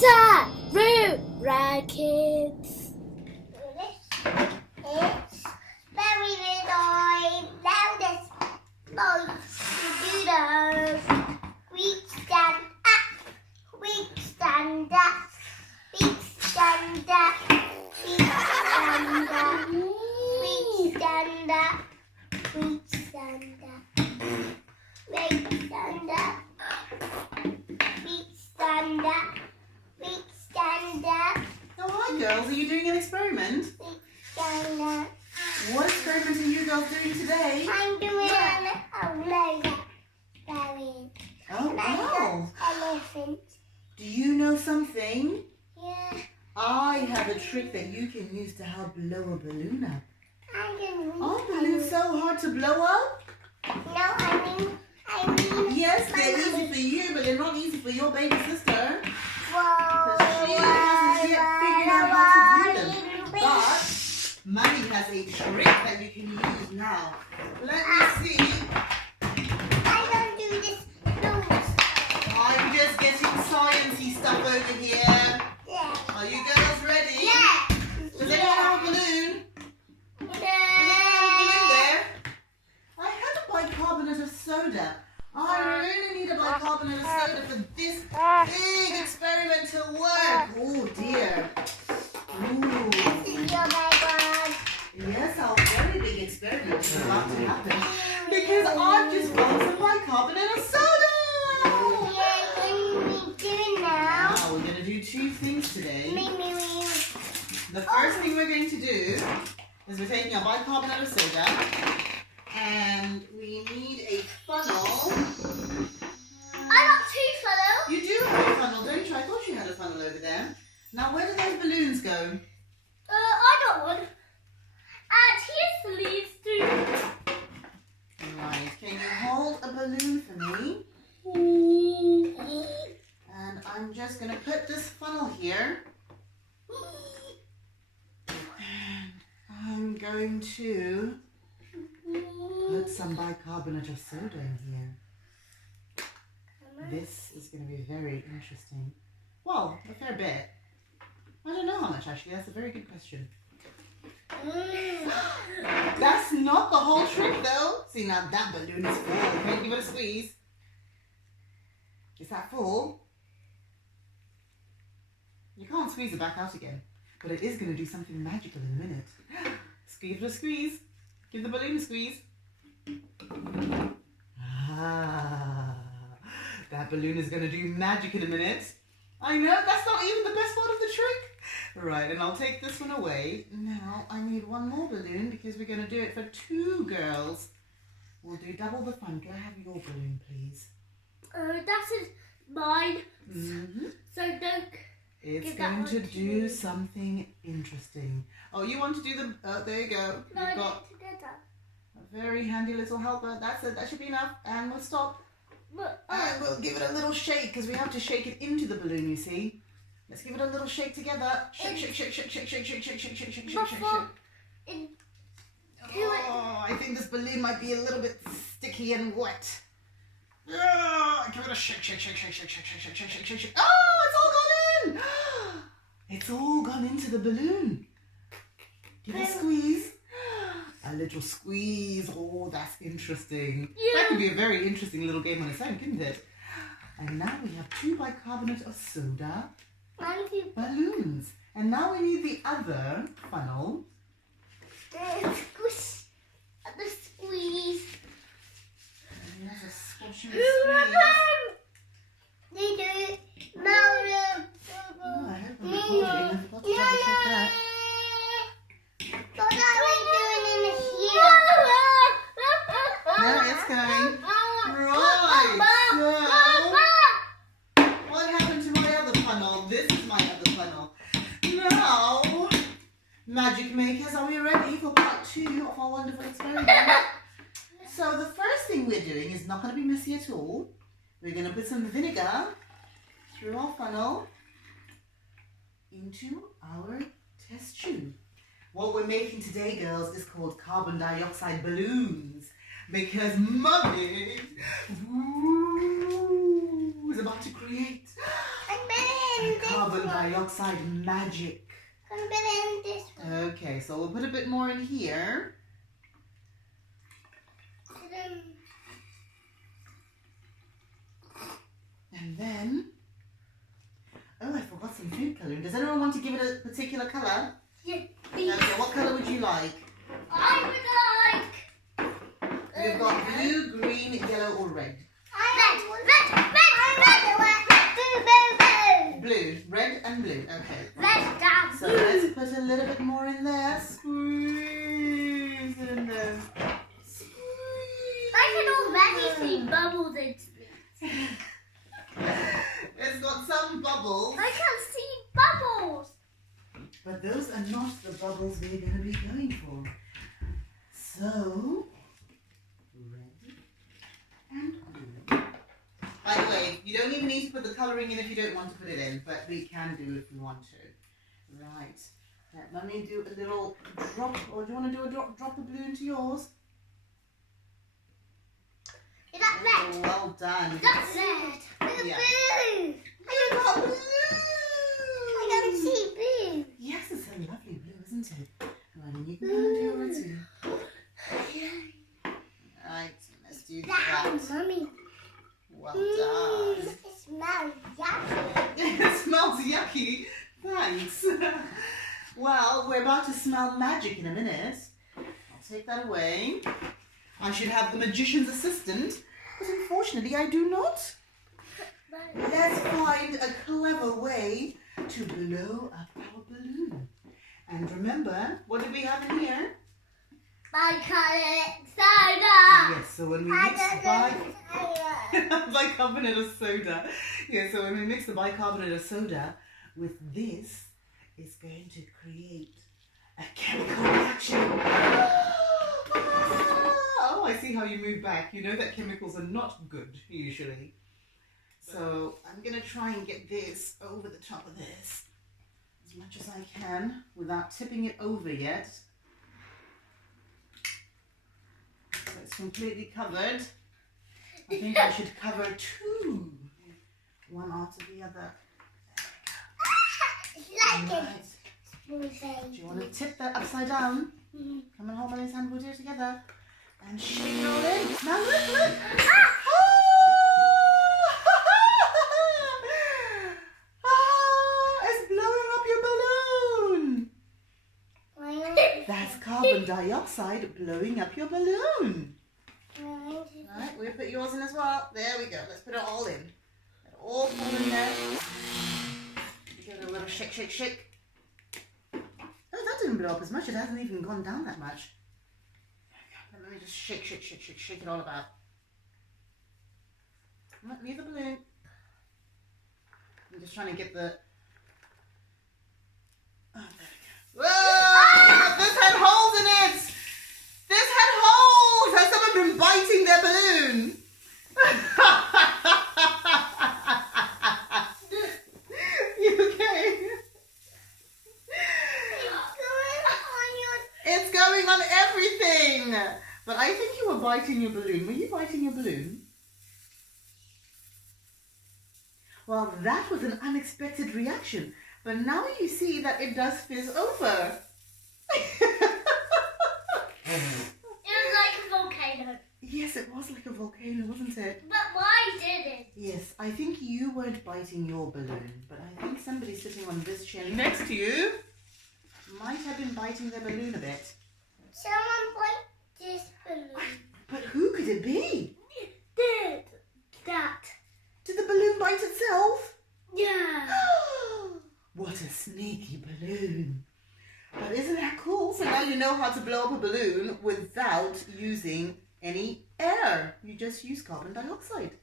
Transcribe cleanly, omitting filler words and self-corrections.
Sarura kids. It's very little loudest voice to do those. We stand up, we stand up, we stand up, we stand up, we stand up, we stand up, we stand up, we stand up, we stand up. Oh, hi girls, are you doing an experiment? Stand up. What experiment are you girls doing today? I'm doing a laser berry. Oh, wow. Elephant. Do you know something? Yeah. I have a trick that you can use to help blow a balloon up. I'm gonna read. Aren't balloons so hard to blow up? No, I mean. Yes, they're easy for you, but they're not easy for your baby sister. Whoa. Because she hasn't yet figured out how to do them. But Mommy has a trick that you can use now. Let me see. I don't do this. No. I'm just getting sciencey stuff over here. Yeah. Are you girls ready? Yeah. Does anyone have a balloon? Does anyone have a balloon there? I had a bicarbonate of soda. I really need a bicarbonate of soda for this big experiment to work. Oh dear. Ooh. This is your bag. Yes, our very big experiment is about to happen because I've just found some bicarbonate of soda. Yeah, what are we doing now? Now we're going to do two things today. Me. The first thing we're going to do is we're taking our bicarbonate of soda and we need a funnel. I got two funnels. You do have a funnel, don't you? I thought you had a funnel over there. Now where do those balloons go? I got one. And here's the leaves too. Right, can you hold a balloon for me? And I'm just going to put this funnel here. And I'm going to put some bicarbonate of soda in here. This is going to be very interesting. Well, a fair bit. I don't know how much actually. That's a very good question. That's not the whole trick though. See, now that balloon is full. Can you give it a squeeze? Is that full? You can't squeeze it back out again. But it is going to do something magical in a minute. Give it a squeeze. Give the balloon a squeeze. Ah, that balloon is going to do magic in a minute. I know, that's not even the best part of the trick. Right, and I'll take this one away. Now, I need one more balloon because we're going to do it for two girls. We'll do double the fun. Can I have your balloon, please? That is mine. Mm-hmm. So don't. It's Give that going one to to do me. something interesting. Oh, you want to do the... there you go. No, You've got together. a very handy little helper. That's it. That should be enough. And we'll stop. But, And we'll give it a little shake because we have to shake it into the balloon, you see. Let's give it a little shake together. Shake, shake, shake, shake, shake, shake, shake, shake, shake, shake, shake, shake, shake. Oh, I think this balloon might be a little bit sticky and wet. Give it a shake, shake, shake, shake, shake, shake, shake, shake, shake, shake, shake. Oh, it's all gone in. It's all gone into the balloon. Give it a squeeze. A little squeeze. Oh, that's interesting. Yeah. That could be a very interesting little game on its own, couldn't it? And now we have two bicarbonate of soda balloons. And now we need the other funnel. The squeeze. And there's a squash and a squeeze. They do. Oh, I hope I'm recording. I forgot to double check that. What are we doing in here? There it's going. Right, so what happened to my other funnel? This is my other funnel. Now, magic makers, are we ready for part 2 of our wonderful experiment? So the first thing we're doing is not going to be messy at all. We're going to put some vinegar through our funnel into our test tube. What we're making today, girls, is called carbon dioxide balloons because Mummy is about to create a carbon dioxide magic. Can put it in this one. Okay, so we'll put a bit more in here. And then, oh, I forgot some food colouring. Does anyone want to give it a particular colour? Yeah. Okay, what colour would you like? I would like. We've got blue, green, yellow, or red. Blue, red and blue. Okay. Red down. So let's put a little bit more in there. Squeeze it in there. Squeeze. I can already see bubbles in it. It's got some bubbles. I can see bubbles. But those are not the bubbles we're going to be going for. So, red and blue. By the way, you don't even need to put the colouring in if you don't want to put it in, but we can do if you want to. Right. Let me do a little drop, or do you want to do a drop of blue into yours? Is that red? Oh, well done. That's red. Look at Yeah. blue. I got blue! I can see blue. Yes, it's a lovely blue, isn't it? Right, and you can come and do your too. Right, let's do that. Mummy. Well done. It smells yucky. It smells yucky. Thanks. Well, we're about to smell magic in a minute. I'll take that away. I should have the magician's assistant, but unfortunately I do not. Let's find a clever way to blow up our balloon. And remember, what did we have in here? Bicarbonate soda. Yes, so when we mix bicarbonate of soda. Yeah, so when we mix the bicarbonate of soda with this, it's going to create a chemical reaction. Oh, I see how you move back. You know that chemicals are not good, usually. So I'm going to try and get this over the top of this as much as I can without tipping it over yet. So it's completely covered. I think I should cover two. One after the other. Right. Do you want to tip that upside down? Come and hold Molly's hand, we'll do it together. And shake it all in. Now look, look! It's blowing up your balloon! That's carbon dioxide blowing up your balloon. Alright, we'll put yours in as well. There we go. Let's put it all in. Let it all fall in there. Give it a little shake, shake, shake. Oh, that didn't blow up as much. It hasn't even gone down that much. Let me just shake, shake, shake, shake, shake it all about. Leave the balloon. I'm just trying to get the... Oh, there we go. Whoa! This had holes in it! This had holes! Has someone been biting their balloon? You okay? It's going on everything! But I think you were biting your balloon. Were you biting your balloon? Well, that was an unexpected reaction. But now you see that it does fizz over. It was like a volcano. Yes, it was like a volcano, wasn't it? But why did it? Yes, I think you weren't biting your balloon, but I think somebody sitting on this chair next to you might have been biting their balloon a bit. Someone bite this balloon. But who could it be? That. Did the balloon bite itself? Yeah. What a sneaky balloon. But isn't that cool? So now you know how to blow up a balloon without using any air. You just use carbon dioxide.